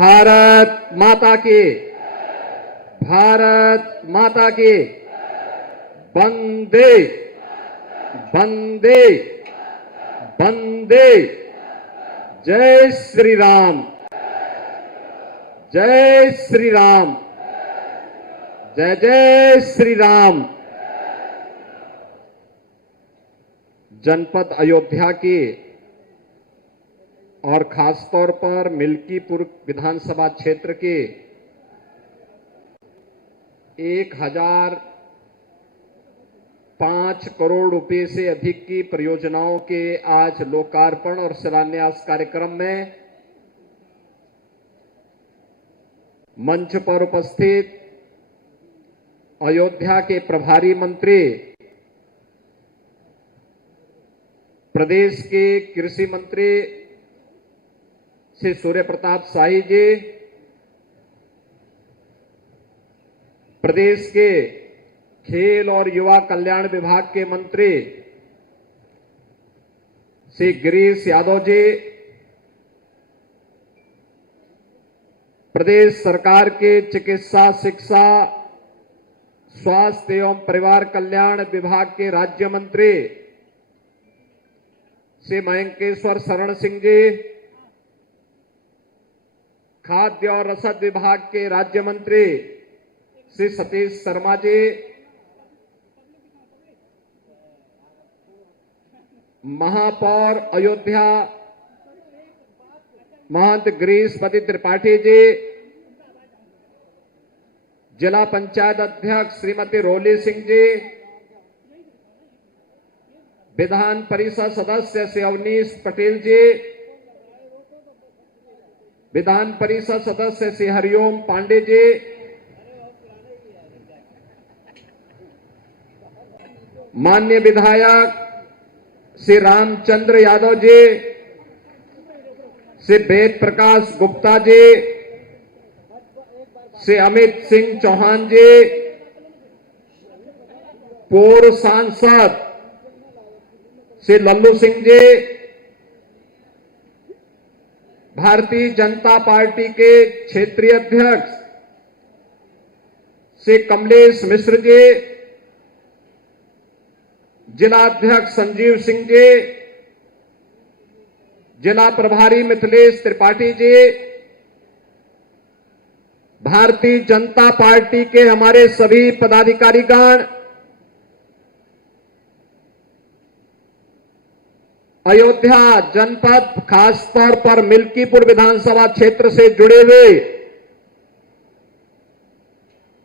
भारत माता की, भारत माता की, वंदे वंदे वंदे। जय श्री राम, जय श्री राम, जय जय श्री राम। जनपद अयोध्या की और खासतौर पर मिल्कीपुर विधानसभा क्षेत्र के 1005 करोड़ रुपए से अधिक की परियोजनाओं के आज लोकार्पण और शिलान्यास कार्यक्रम में मंच पर उपस्थित अयोध्या के प्रभारी मंत्री, प्रदेश के कृषि मंत्री श्री सूर्य प्रताप शाही जी, प्रदेश के खेल और युवा कल्याण विभाग के मंत्री श्री गिरीश यादव जी, प्रदेश सरकार के चिकित्सा, शिक्षा, स्वास्थ्य एवं परिवार कल्याण विभाग के राज्य मंत्री श्री मयंकेश्वर शरण सिंह जी, खाद्य और रसद विभाग के राज्य मंत्री श्री सतीश शर्मा जी, महापौर अयोध्या महंत गिरीशपति त्रिपाठी जी, जिला पंचायत अध्यक्ष श्रीमती रोली सिंह जी, विधान परिषद सदस्य श्री अवनीश पटेल जी, विधान परिषद सदस्य श्री हरिओम पांडे जी, माननीय विधायक श्री रामचंद्र यादव जी, श्री वेद प्रकाश गुप्ता जी, श्री अमित सिंह चौहान जी, पूर्व सांसद श्री लल्लू सिंह जी, भारतीय जनता पार्टी के क्षेत्रीय अध्यक्ष श्री कमलेश मिश्र जी, जिला अध्यक्ष संजीव सिंह जी, जिला प्रभारी मिथिलेश त्रिपाठी जी, भारतीय जनता पार्टी के हमारे सभी पदाधिकारीगण, अयोध्या जनपद खासतौर पर मिल्कीपुर विधानसभा क्षेत्र से जुड़े हुए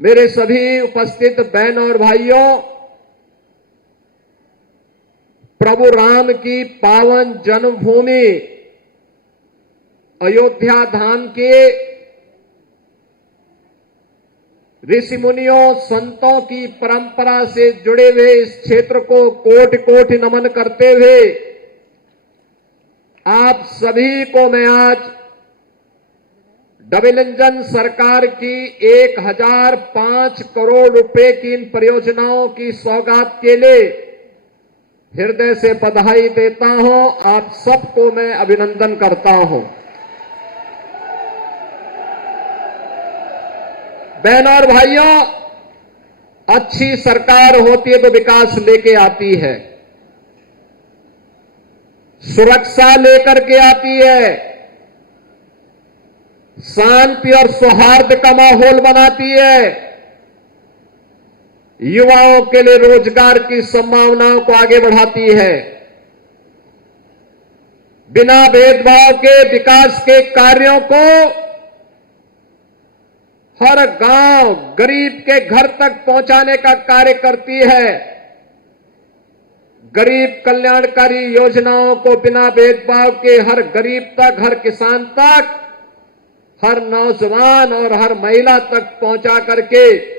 मेरे सभी उपस्थित बहन और भाइयों, प्रभु राम की पावन जन्मभूमि अयोध्या धाम के ऋषि मुनियों संतों की परंपरा से जुड़े हुए इस क्षेत्र को कोटि कोटि नमन करते हुए आप सभी को मैं आज डबल इंजन सरकार की 1005 करोड़ रुपए की इन परियोजनाओं की सौगात के लिए हृदय से बधाई देता हूं। आप सबको मैं अभिनंदन करता हूं। बहनों और भाइयों, अच्छी सरकार होती है तो विकास लेके आती है, सुरक्षा लेकर के आती है, शांति और सौहार्द का माहौल बनाती है, युवाओं के लिए रोजगार की संभावनाओं को आगे बढ़ाती है, बिना भेदभाव के विकास के कार्यों को हर गांव गरीब के घर तक पहुंचाने का कार्य करती है, गरीब कल्याणकारी योजनाओं को बिना भेदभाव के हर गरीब तक, हर किसान तक, हर नौजवान और हर महिला तक पहुंचा करके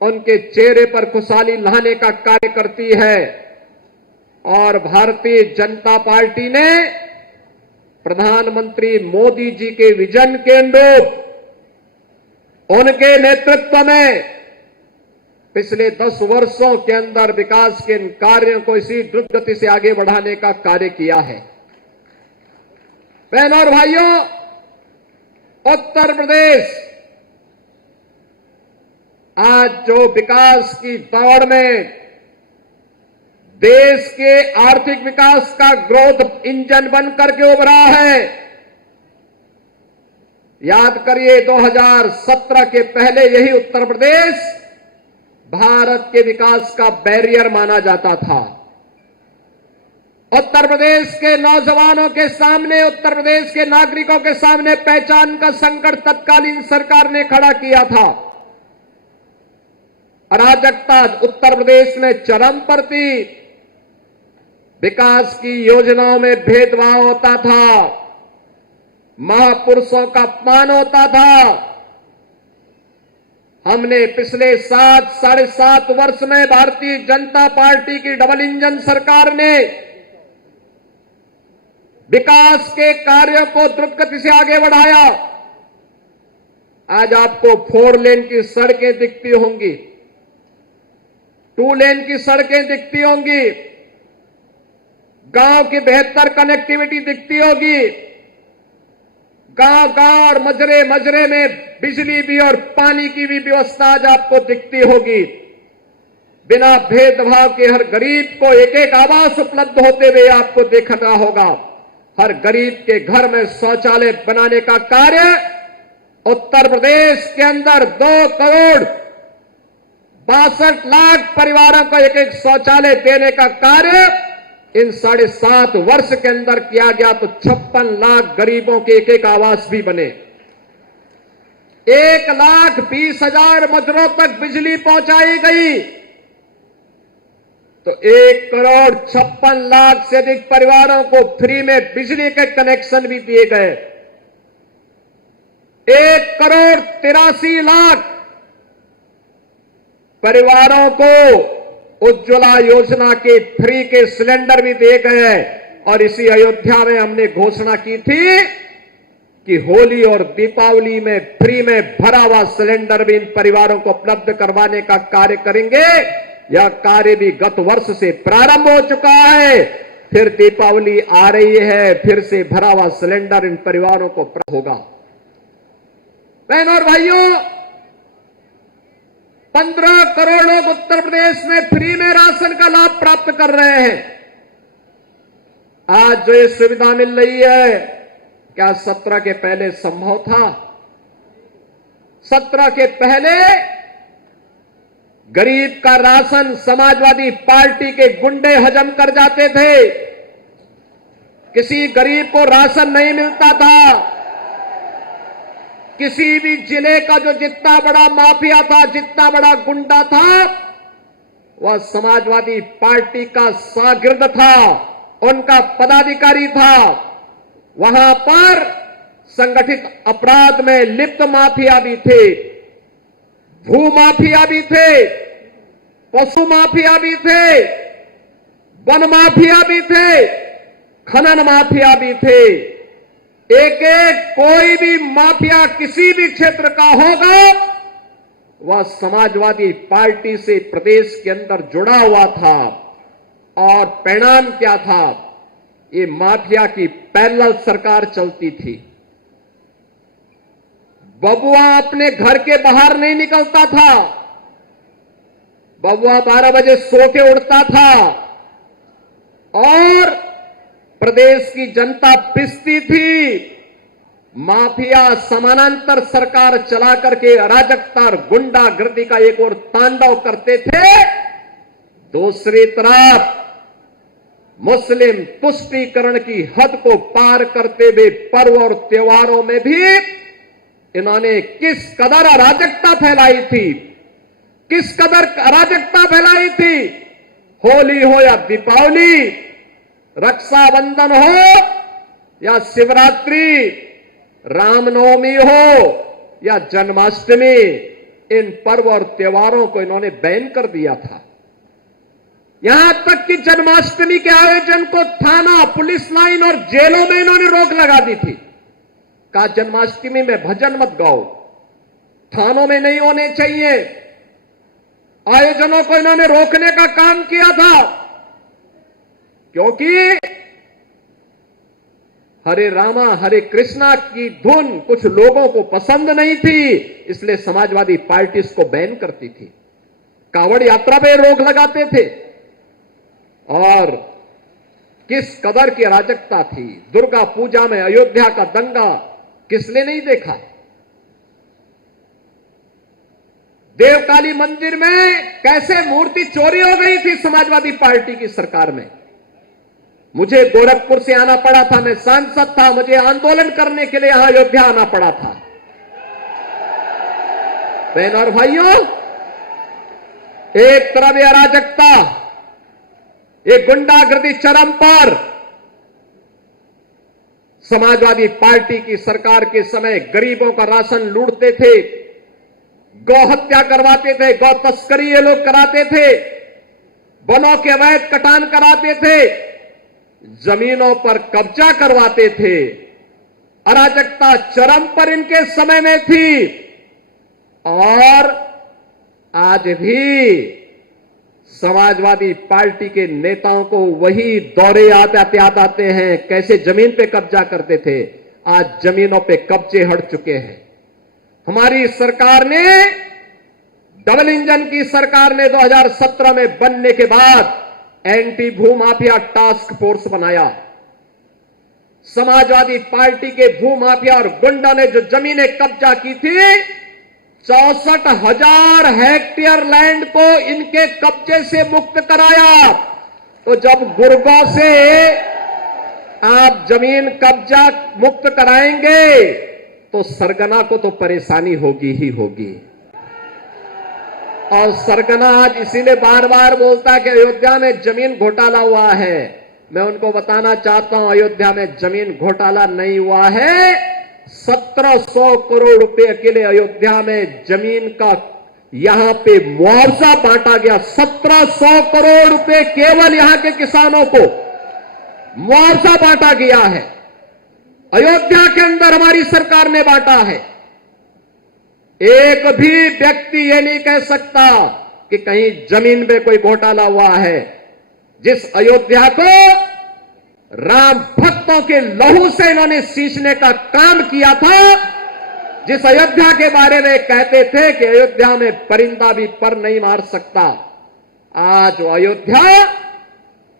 उनके चेहरे पर खुशहाली लाने का कार्य करती है। और भारतीय जनता पार्टी ने प्रधानमंत्री मोदी जी के विजन के अनुरूप उनके नेतृत्व में पिछले 10 वर्षों के अंदर विकास के इन कार्यों को इसी द्रुत गति से आगे बढ़ाने का कार्य किया है। बहनों और भाइयों, उत्तर प्रदेश आज जो विकास की दौड़ में देश के आर्थिक विकास का ग्रोथ इंजन बन करके उभरा है। याद करिए 2017 के पहले यही उत्तर प्रदेश भारत के विकास का बैरियर माना जाता था। उत्तर प्रदेश के नौजवानों के सामने, उत्तर प्रदेश के नागरिकों के सामने पहचान का संकट तत्कालीन सरकार ने खड़ा किया था। अराजकता उत्तर प्रदेश में चरम पर थी। विकास की योजनाओं में भेदभाव होता था, महापुरुषों का अपमान होता था। हमने पिछले 7-7.5 वर्ष में भारतीय जनता पार्टी की डबल इंजन सरकार ने विकास के कार्यों को द्रुत गति से आगे बढ़ाया। आज आपको 4 लेन की सड़कें दिखती होंगी, 2 लेन की सड़कें दिखती होंगी, गांव की बेहतर कनेक्टिविटी दिखती होगी, गांव-गांव और मजरे-मजरे में बिजली भी और पानी की भी व्यवस्था आज आपको दिखती होगी। बिना भेदभाव के हर गरीब को एक-एक आवास उपलब्ध होते हुए आपको देखना होगा। हर गरीब के घर में शौचालय बनाने का कार्य उत्तर प्रदेश के अंदर 2 करोड़ 62 लाख परिवारों को एक-एक शौचालय देने का कार्य इन 7.5 वर्ष के अंदर किया गया। तो 56 लाख गरीबों के एक-एक आवास भी बने। 1,20,000 मजरों तक बिजली पहुंचाई गई। तो 1 करोड़ 56 लाख से अधिक परिवारों को फ्री में बिजली के कनेक्शन भी दिए गए। 1 करोड़ 83 लाख परिवारों को उज्ज्वला योजना के फ्री के सिलेंडर भी दिए गए हैं। और इसी अयोध्या में हमने घोषणा की थी कि होली और दीपावली में फ्री में भरा हुआ सिलेंडर भी इन परिवारों को उपलब्ध करवाने का कार्य करेंगे। यह कार्य भी गत वर्ष से प्रारंभ हो चुका है। फिर दीपावली आ रही है, फिर से भरा हुआ सिलेंडर इन परिवारों को प्राप्त होगा। बहनों और भाइयों, 15 करोड़ लोग उत्तर प्रदेश में फ्री में राशन का लाभ प्राप्त कर रहे हैं। आज जो ये सुविधा मिल रही है, क्या 17 के पहले संभव था? 17 के पहले गरीब का राशन समाजवादी पार्टी के गुंडे हजम कर जाते थे। किसी गरीब को राशन नहीं मिलता था। किसी भी जिले का जो जितना बड़ा माफिया था, जितना बड़ा गुंडा था, वह समाजवादी पार्टी का शागिर्द था, उनका पदाधिकारी था। वहां पर संगठित अपराध में लिप्त माफिया भी थे, भू माफिया भी थे, पशु माफिया भी थे, वन माफिया भी थे, खनन माफिया भी थे। एक-एक कोई भी माफिया किसी भी क्षेत्र का होगा, वह समाजवादी पार्टी से प्रदेश के अंदर जुड़ा हुआ था। और परिणाम क्या था? ये माफिया की पैरेलल सरकार चलती थी। बबुआ अपने घर के बाहर नहीं निकलता था। बबुआ 12 बजे सो के उठता था और प्रदेश की जनता पिसती थी। माफिया समानांतर सरकार चला करके अराजकता और गुंडागर्दी का एक और तांडव करते थे। दूसरी तरफ मुस्लिम तुष्टीकरण की हद को पार करते हुए पर्व और त्योहारों में भी इन्होंने किस कदर अराजकता फैलाई थी, किस कदर अराजकता फैलाई थी। होली हो या दीपावली, रक्षाबंधन हो या शिवरात्रि, रामनवमी हो या जन्माष्टमी, इन पर्व और त्योहारों को इन्होंने बैन कर दिया था। यहां तक कि जन्माष्टमी के आयोजन को थाना, पुलिस लाइन और जेलों में इन्होंने रोक लगा दी थी। कहा जन्माष्टमी में भजन मत गाओ, थानों में नहीं होने चाहिए। आयोजनों को इन्होंने रोकने का काम किया था, क्योंकि हरे रामा हरे कृष्णा की धुन कुछ लोगों को पसंद नहीं थी, इसलिए समाजवादी पार्टी इसको बैन करती थी, कांवड़ यात्रा पे रोक लगाते थे। और किस कदर की अराजकता थी। दुर्गा पूजा में अयोध्या का दंगा किसने नहीं देखा। देवकाली मंदिर में कैसे मूर्ति चोरी हो गई थी समाजवादी पार्टी की सरकार में। मुझे गोरखपुर से आना पड़ा था, मैं सांसद था, मुझे आंदोलन करने के लिए यहां अयोध्या आना पड़ा था। बहन और भाइयों, एक तरफ ये अराजकता, ये गुंडागर्दी चरम पर। समाजवादी पार्टी की सरकार के समय गरीबों का राशन लूटते थे, गौ हत्या करवाते थे, गौ तस्करी ये लोग कराते थे, वनों के अवैध कटान कराते थे, जमीनों पर कब्जा करवाते थे। अराजकता चरम पर इनके समय में थी। और आज भी समाजवादी पार्टी के नेताओं को वही दौरे याद आते हैं, कैसे जमीन पे कब्जा करते थे। आज जमीनों पे कब्जे हट चुके हैं। हमारी सरकार ने, डबल इंजन की सरकार ने 2017 में बनने के बाद एंटी भूमाफिया टास्क फोर्स बनाया। समाजवादी पार्टी के भूमाफिया और गुंडा ने जो जमीनें कब्जा की थी, 64,000 हेक्टेयर लैंड को इनके कब्जे से मुक्त कराया। तो जब गुर्गों से आप जमीन कब्जा मुक्त कराएंगे तो सरगना को तो परेशानी होगी ही होगी। और सरगना आज इसीलिए बार बार बोलता है कि अयोध्या में जमीन घोटाला हुआ है। मैं उनको बताना चाहता हूं, अयोध्या में जमीन घोटाला नहीं हुआ है। 1700 करोड़ रुपए के लिए अयोध्या में जमीन का यहां पे मुआवजा बांटा गया। 1700 करोड़ रुपए केवल यहां के किसानों को मुआवजा बांटा गया है। अयोध्या के अंदर हमारी सरकार ने बांटा है। एक भी व्यक्ति यह नहीं कह सकता कि कहीं जमीन में कोई घोटाला हुआ है। जिस अयोध्या को राम भक्तों के लहू से इन्होंने सींचने का काम किया था, जिस अयोध्या के बारे में कहते थे कि अयोध्या में परिंदा भी पर नहीं मार सकता, आज वो अयोध्या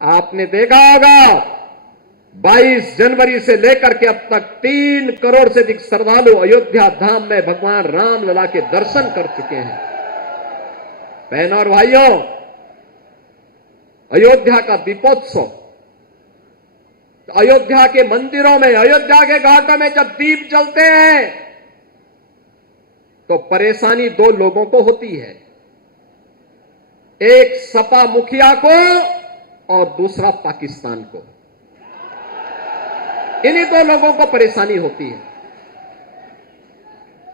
आपने देखा होगा 22 जनवरी से लेकर के अब तक 3 करोड़ से अधिक श्रद्धालु अयोध्या धाम में भगवान राम लला के दर्शन कर चुके हैं। बहनों और भाइयों, अयोध्या का दीपोत्सव, अयोध्या के मंदिरों में, अयोध्या के घाटों में जब दीप जलते हैं तो परेशानी 2 लोगों को होती है, एक सपा मुखिया को और दूसरा पाकिस्तान को। इन्हीं 2 लोगों को परेशानी होती है,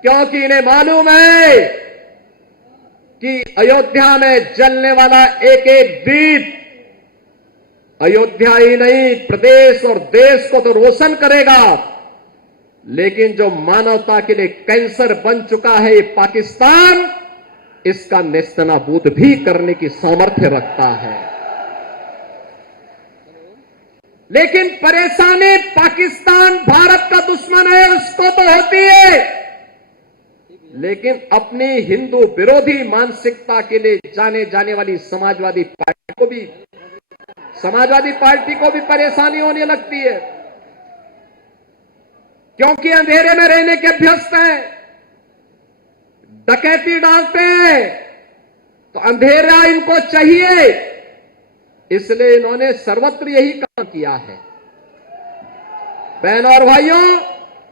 क्योंकि इन्हें मालूम है कि अयोध्या में जलने वाला एक एक दीप अयोध्या ही नहीं प्रदेश और देश को तो रोशन करेगा, लेकिन जो मानवता के लिए कैंसर बन चुका है ये पाकिस्तान, इसका नेस्तनाबूद भी करने की सामर्थ्य रखता है। लेकिन परेशानी पाकिस्तान भारत का दुश्मन है, उसको तो होती है, लेकिन अपनी हिंदू विरोधी मानसिकता के लिए जाने जाने वाली समाजवादी पार्टी को भी परेशानी होने लगती है, क्योंकि अंधेरे में रहने के अभ्यस्त हैं, डकैती डालते हैं, तो अंधेरा इनको चाहिए, इसलिए इन्होंने सर्वत्र यही काम किया है। बहनों और भाइयों,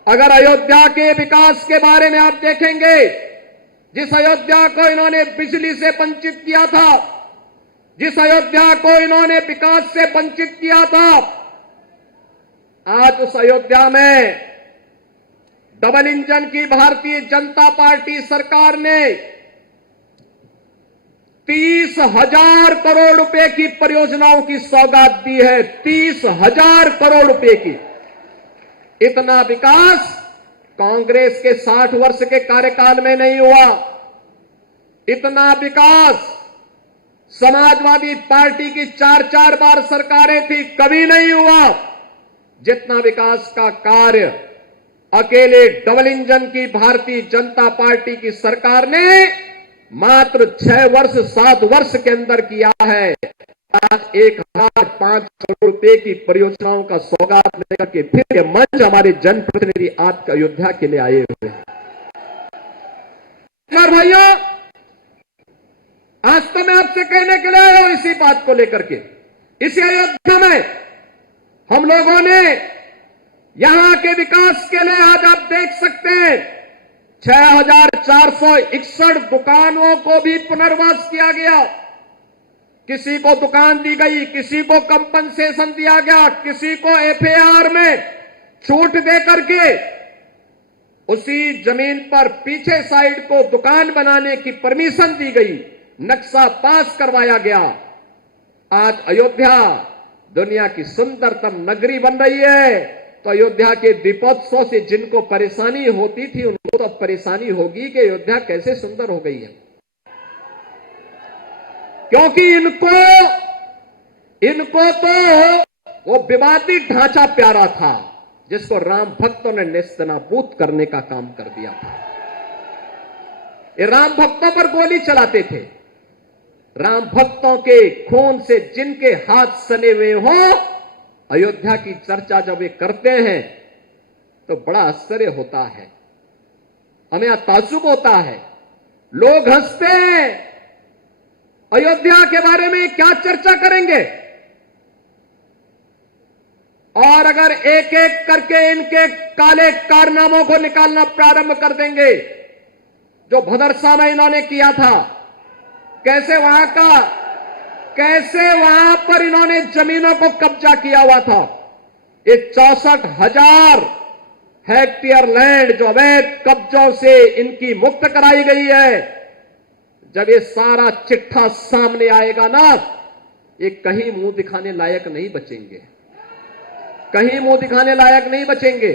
अगर अयोध्या के विकास के बारे में आप देखेंगे, जिस अयोध्या को इन्होंने बिजली से वंचित किया था, जिस अयोध्या को इन्होंने विकास से वंचित किया था, आज उस अयोध्या में डबल इंजन की भारतीय जनता पार्टी सरकार ने 30,000 करोड़ रुपए की परियोजनाओं की सौगात दी है। 30,000 करोड़ रुपए की। इतना विकास कांग्रेस के 60 वर्ष के कार्यकाल में नहीं हुआ। इतना विकास समाजवादी पार्टी की 4-4 बार सरकारें थी, कभी नहीं हुआ। जितना विकास का कार्य अकेले डबल इंजन की भारतीय जनता पार्टी की सरकार ने मात्र 6 वर्ष 7 वर्ष के अंदर किया है। आज 1,500 रुपए की परियोजनाओं का सौगात लेकर के फिर ये मंच हमारे जनप्रतिनिधि आज अयोध्या के लिए आए हुए हैं। भाइयों, आज तो मैं आपसे कहने के लिए आया हूं इसी बात को लेकर के। इसी अयोध्या में हम लोगों ने यहां के विकास के लिए आज आप देख सकते हैं 6,461 दुकानों को भी पुनर्वास किया गया। किसी को दुकान दी गई, किसी को कंपनसेशन दिया गया, किसी को एफएआर में छूट दे करके उसी जमीन पर पीछे साइड को दुकान बनाने की परमिशन दी गई, नक्शा पास करवाया गया। आज अयोध्या दुनिया की सुंदरतम नगरी बन रही है। तो अयोध्या के दीपोत्सव से जिनको परेशानी होती थी उनको तो परेशानी होगी कि अयोध्या कैसे सुंदर हो गई है, क्योंकि इनको तो वो विवादित ढांचा प्यारा था जिसको राम भक्तों ने नेस्तनाबूद करने का काम कर दिया था। ये राम भक्तों पर गोली चलाते थे। राम भक्तों के खून से जिनके हाथ सने हुए हों, अयोध्या की चर्चा जब वे करते हैं तो बड़ा आश्चर्य होता है, हमें ताज्जुब होता है। लोग हंसते हैं, अयोध्या के बारे में क्या चर्चा करेंगे। और अगर एक एक करके इनके काले कारनामों को निकालना प्रारंभ कर देंगे, जो भदरसा में इन्होंने किया था, कैसे वहां पर इन्होंने जमीनों को कब्जा किया हुआ था। ये 64,000 हेक्टेयर लैंड जो अवैध कब्जों से इनकी मुक्त कराई गई है, जब ये सारा चिट्ठा सामने आएगा ना, ये कहीं मुंह दिखाने लायक नहीं बचेंगे, कहीं मुंह दिखाने लायक नहीं बचेंगे।